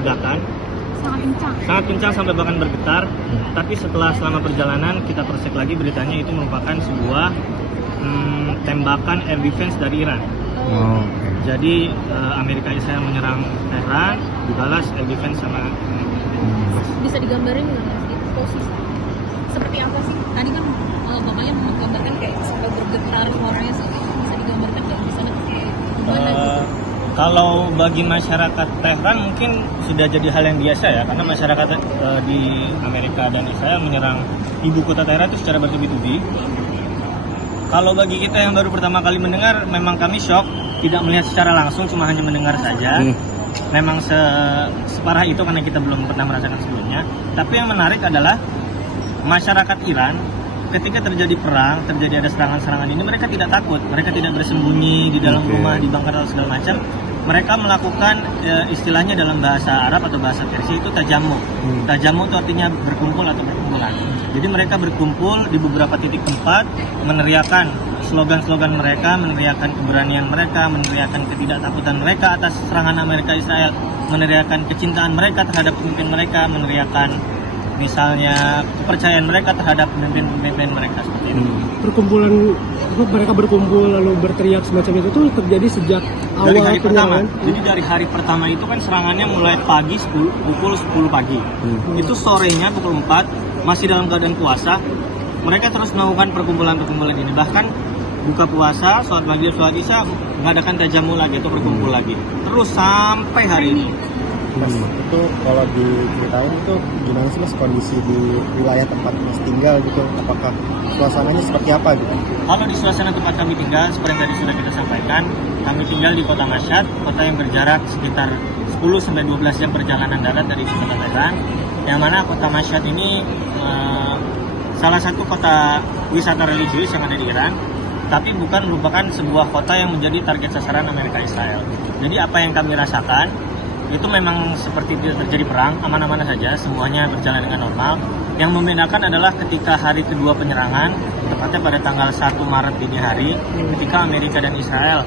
ledakan, sangat kencang sampai bahkan bergetar. Tapi selama perjalanan kita cross check lagi beritanya itu merupakan sebuah tembakan air defense dari Iran. Jadi Amerika Israel menyerang Tehran, dibalas air defense sama. Bisa digambarin nggak sih posisi seperti apa sih? Tadi kan bapaknya menggambarkan kayak sampai bergetar suaranya sih, bisa digambarkan nggak di sana kayak gimana gitu? Kalau bagi masyarakat Tehran mungkin sudah jadi hal yang biasa ya, karena masyarakat di Amerika dan Israel menyerang ibu kota Tehran itu secara bertubi-tubi. Kalau bagi kita yang baru pertama kali mendengar, memang kami shock, tidak melihat secara langsung, cuma hanya mendengar saja. Memang separah itu karena kita belum pernah merasakan sebelumnya. Tapi yang menarik adalah masyarakat Iran ketika terjadi perang, terjadi ada serangan-serangan ini, mereka tidak takut, mereka tidak bersembunyi di dalam rumah, di bunker atau segala macam. Mereka melakukan istilahnya dalam bahasa Arab atau bahasa Persia itu tajamu. Tajamu itu artinya berkumpul atau berkumpulan. Jadi mereka berkumpul di beberapa titik tempat, meneriakan slogan-slogan mereka, meneriakan keberanian mereka, meneriakan ketidaktakutan mereka atas serangan Amerika Israel, meneriakan kecintaan mereka terhadap pemimpin mereka, meneriakan misalnya kepercayaan mereka terhadap pemimpin mereka seperti itu. Perkumpulan mereka berkumpul lalu berteriak semacam itu tuh terjadi sejak dari awal hari pertama. penyerangan. Jadi dari hari pertama itu kan serangannya mulai pagi pukul 10 pagi. Itu sorenya pukul 4 masih dalam keadaan puasa. Mereka terus melakukan perkumpulan ini. Bahkan buka puasa, sholat maghrib, sholat isya, mengadakan tajamu lagi atau berkumpul lagi. Terus sampai hari ini. Mas, itu kalau diceritain itu gimana sih Mas kondisi di wilayah tempat Mas tinggal gitu? Apakah suasananya seperti apa gitu? Kalau di suasana tempat kami tinggal, seperti yang tadi sudah kita sampaikan, kami tinggal di kota Mashhad, kota yang berjarak sekitar 10-12 jam perjalanan darat dari kota Tehran, yang mana kota Mashhad ini salah satu kota wisata religius yang ada di Iran, tapi bukan merupakan sebuah kota yang menjadi target sasaran Amerika Israel. Jadi apa yang kami rasakan, itu memang seperti terjadi perang, aman-aman saja, semuanya berjalan dengan normal. Yang membedakan adalah ketika hari kedua penyerangan, tepatnya pada tanggal 1 Maret dini hari, ketika Amerika dan Israel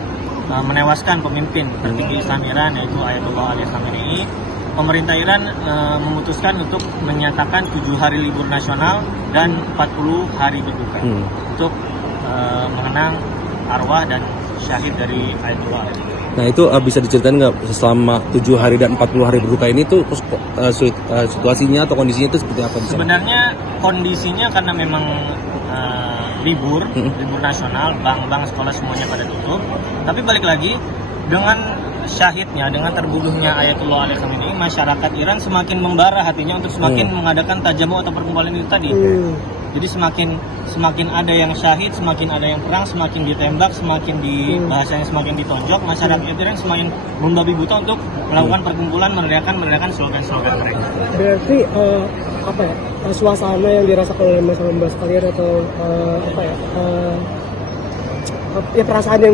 menewaskan pemimpin tertinggi Islam Iran, yaitu Ayatollah Ali Khamenei, pemerintah Iran memutuskan untuk menyatakan 7 hari libur nasional dan 40 hari berbuka untuk mengenang arwah dan syahid dari Ayatollah Ali. Nah itu bisa diceritain nggak selama 7 hari dan 40 hari berbuka ini tuh situasinya atau kondisinya itu seperti apa? Sebenarnya kondisinya karena memang libur nasional, bank-bank, sekolah semuanya pada tutup. Tapi balik lagi dengan syahidnya, dengan terbunuhnya Ayatollah Ali Khamenei, masyarakat Iran semakin membara hatinya untuk semakin mengadakan tajamu atau perkumpulan itu tadi. Jadi semakin ada yang syahid, semakin ada yang perang, semakin ditembak, semakin bahasanya semakin ditonjok, masyarakat Iran semakin membabi buta untuk melakukan perkumpulan, meneriakan slogan-slogan mereka. Berarti suasana yang dirasakan oleh Mas kalian atau perasaan yang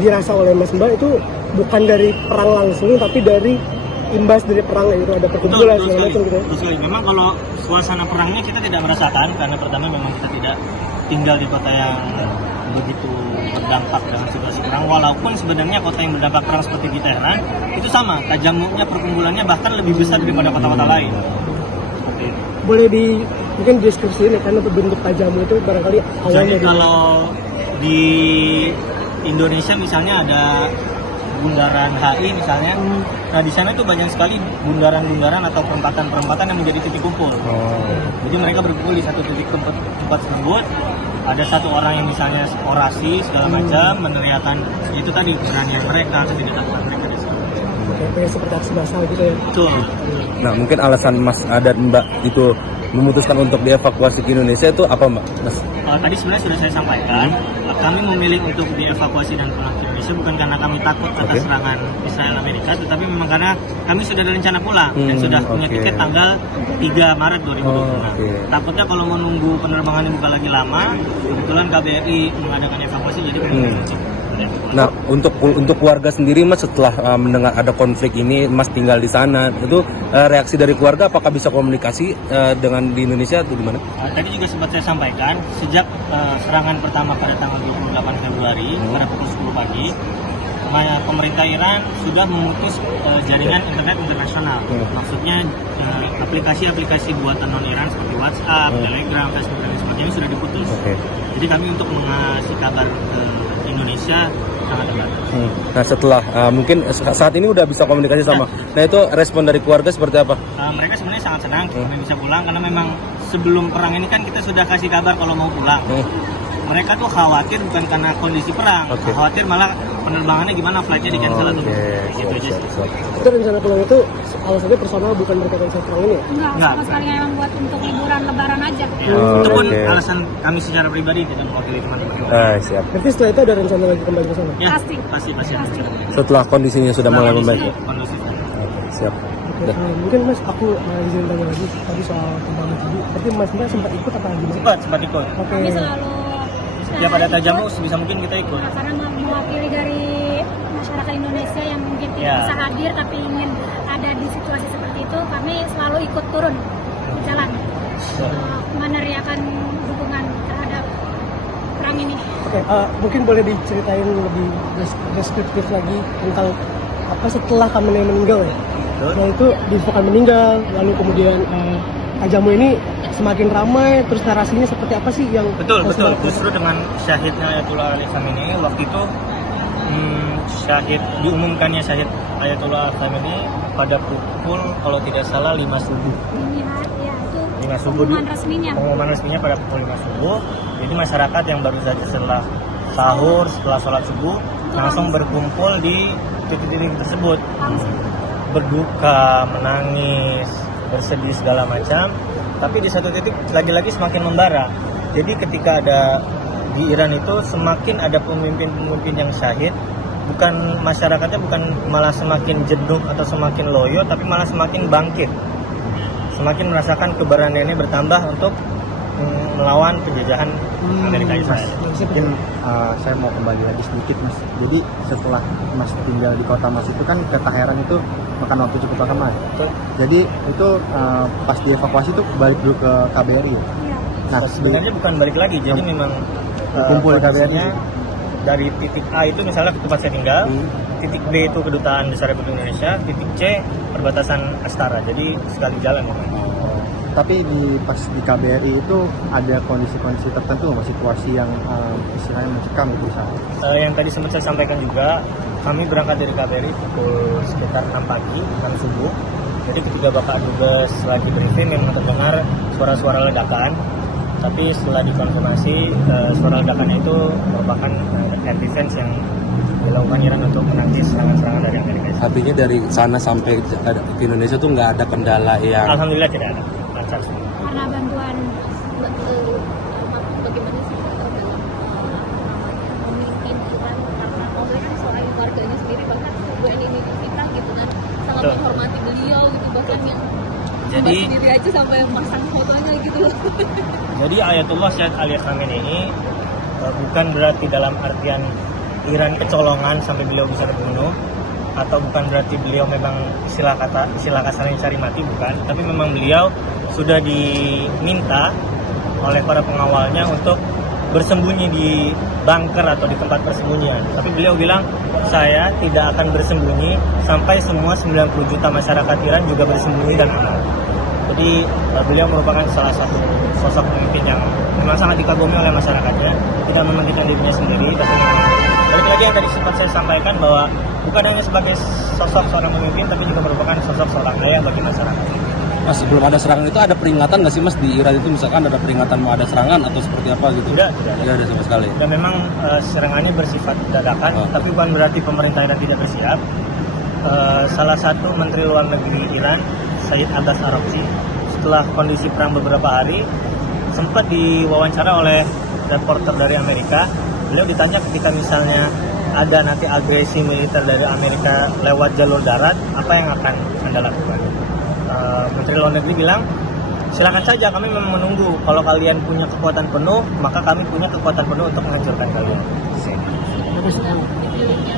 dirasa oleh Mas Mbak itu bukan dari perang langsung, tapi dari imbas dari perang itu ada perkumpulan segala macam gitu. Betul sekali. Memang kalau suasana perangnya kita tidak merasakan karena pertama memang kita tidak tinggal di kota yang begitu berdampak dengan situasi perang. Walaupun sebenarnya kota yang berdampak perang seperti di Tehran itu sama, tajamuknya perkumpulannya bahkan lebih besar daripada kota-kota lain. Boleh mungkin deskripsiin ya, karena bentuk tajamu itu barangkali awalnya. Jadi kalau di Indonesia misalnya ada bundaran HI misalnya, nah di sana itu banyak sekali bundaran-bundaran atau perempatan-perempatan yang menjadi titik kumpul. Jadi mereka berkumpul di satu titik tempat tersebut. Ada satu orang yang misalnya orasi segala macam, meneriakan itu tadi keberanian mereka, ketidaktakutan mereka dan segala macam. Kayak seperti aksi massal gitu ya. Betul. Nah mungkin alasan Mas dan Mbak itu memutuskan untuk dievakuasi ke Indonesia itu apa Mbak? Mas? Tadi sebenarnya sudah saya sampaikan, kami memilih untuk dievakuasi dan pulang ke Indonesia bukan karena kami takut atas serangan Israel Amerika, tetapi memang karena kami sudah ada rencana pulang dan sudah punya tiket tanggal 3 Maret 2026. Takutnya kalau menunggu penerbangan dibuka lagi lama, kebetulan KBRI mengadakan evakuasi jadi Nah untuk keluarga sendiri Mas setelah mendengar ada konflik ini, Mas tinggal di sana, itu reaksi dari keluarga apakah bisa komunikasi dengan di Indonesia atau gimana? Tadi juga sempat saya sampaikan, sejak serangan pertama pada tanggal 28 Februari pada pukul 10 pagi, pemerintah Iran sudah memutus jaringan internet internasional. Maksudnya aplikasi-aplikasi buatan non-Iran seperti WhatsApp, Telegram, Facebook dan sebagainya sudah diputus. Jadi kami untuk mengasih kabar ke Indonesia sangat terbatas. Nah setelah mungkin saat ini udah bisa komunikasi sama. Nah itu respon dari keluarga seperti apa? Mereka sebenarnya sangat senang kami bisa pulang karena memang sebelum perang ini kan kita sudah kasih kabar kalau mau pulang. Mereka tuh khawatir bukan karena kondisi perang, khawatir malah penerbangannya gimana, flightnya di cancel atau gitu aja sih. Itu rencana pulang itu alasannya personal bukan berkaitan sama perang ini ya? Enggak, sama sekali memang buat untuk liburan lebaran aja. Itu pun alasan kami secara pribadi tidak mewakili teman-teman. Siap. Berarti setelah itu ada rencana lagi kembali ke sana? Ya, Pasti. pasti. Setelah kondisinya sudah mulai membaik. Kondusif. Siap. Oke, mungkin Mas aku izin tanya lagi tadi soal tentang tadi. Berarti Mas Mbak sempat ikut apa gimana? Sempat ikut. Oke. Kami selalu Ya pada tajamu sebisa mungkin kita ikut. karena mewakili dari masyarakat Indonesia yang mungkin tidak bisa hadir tapi ingin ada di situasi seperti itu, kami selalu ikut turun di jalan meneriakan dukungan terhadap perang ini. Oke, mungkin boleh diceritain lebih deskriptif lagi tentang apa setelah Khamenei meninggal ya? Nah itu diinfokan meninggal, lalu kemudian tajamu ini semakin ramai, terus narasinya seperti apa sih yang Betul. Justru dengan syahidnya Ayatullah Ali Khamenei waktu itu diumumkannya syahid Ayatullah Khamenei pada pukul kalau tidak salah 5 subuh. Ya, itu 5 subuh pengumuman resminya pada pukul 5 subuh. Jadi masyarakat yang baru saja setelah sahur, setelah sholat subuh langsung berkumpul di titik-titik tersebut. Berduka, menangis, bersedih segala macam. Tapi di satu titik lagi-lagi semakin membara. Jadi ketika ada di Iran itu semakin ada pemimpin-pemimpin yang syahid, bukan masyarakatnya bukan malah semakin jenuh atau semakin loyo, tapi malah semakin bangkit, semakin merasakan keberaniannya bertambah untuk melawan penjajahan Amerika Israel. Mungkin saya mau kembali lagi sedikit Mas. Jadi setelah Mas tinggal di kota Mas itu kan ke Teheran itu makan waktu cukup lama ya? Jadi itu pas dievakuasi itu balik dulu ke KBRI ya? Nah sebenarnya bukan balik lagi, jadi memang kumpul di KBRI dari titik A itu misalnya ke tempat saya tinggal, titik B itu Kedutaan Besar Republik Indonesia, titik C perbatasan Astara, jadi sekali jalan. Tapi pas di KBRI itu ada kondisi-kondisi tertentu, situasi yang istilahnya mencekam itu misalnya? Yang tadi sempat saya sampaikan juga, kami berangkat dari KBRI pukul sekitar 6 pagi, 6 subuh. Jadi ketika Bapak Dubes lagi briefing memang terdengar suara-suara ledakan. Tapi setelah dikonfirmasi, suara ledakannya itu merupakan air defense yang dilakukan Iran untuk menangkis serangan-serangan dari Amerika. Artinya dari sana sampai ke Indonesia tuh nggak ada kendala yang... Alhamdulillah tidak ada. Lancar semua. Karena bantuan bagaimana sih dalam memimpin Iran, karena maksudnya kan seorang warganya sendiri bahkan WNI kita gitu kan sangat menghormati beliau gitu, bahkan yang jadi sendiri aja sampai masang fotonya gitu loh. Jadi Ayatullah Syed Ali Khamenei ini bukan berarti dalam artian Iran kecolongan sampai beliau bisa dibunuh, atau bukan berarti beliau memang istilah kasarnya cari mati, bukan, tapi memang beliau sudah diminta oleh para pengawalnya untuk bersembunyi di bunker atau di tempat persembunyian. Tapi beliau bilang, saya tidak akan bersembunyi sampai semua 90 juta masyarakat Iran juga bersembunyi dan aman. Jadi beliau merupakan salah satu sosok pemimpin yang memang sangat dikagumi oleh masyarakatnya, tidak mementingkan dirinya sendiri, tapi balik lagi yang tadi sempat saya sampaikan bahwa bukan hanya sebagai sosok seorang pemimpin, tapi juga merupakan sosok seorang ayah bagi masyarakat. Mas, sebelum ada serangan itu ada peringatan nggak sih Mas di Iran itu, misalkan ada peringatan mau ada serangan atau seperti apa gitu? Tidak ada sama sekali. Dan memang serangan ini bersifat dadakan, tapi bukan berarti pemerintah Iran tidak bersiap. Salah satu Menteri Luar Negeri Iran, Said Abbas Araqchi, setelah kondisi perang beberapa hari sempat diwawancara oleh reporter dari Amerika. Beliau ditanya ketika misalnya ada nanti agresi militer dari Amerika lewat jalur darat, apa yang akan Anda lakukan? Menteri Luar Negeri bilang, silakan saja, kami memang menunggu. Kalau kalian punya kekuatan penuh, maka kami punya kekuatan penuh untuk menghancurkan kalian. Dipilihnya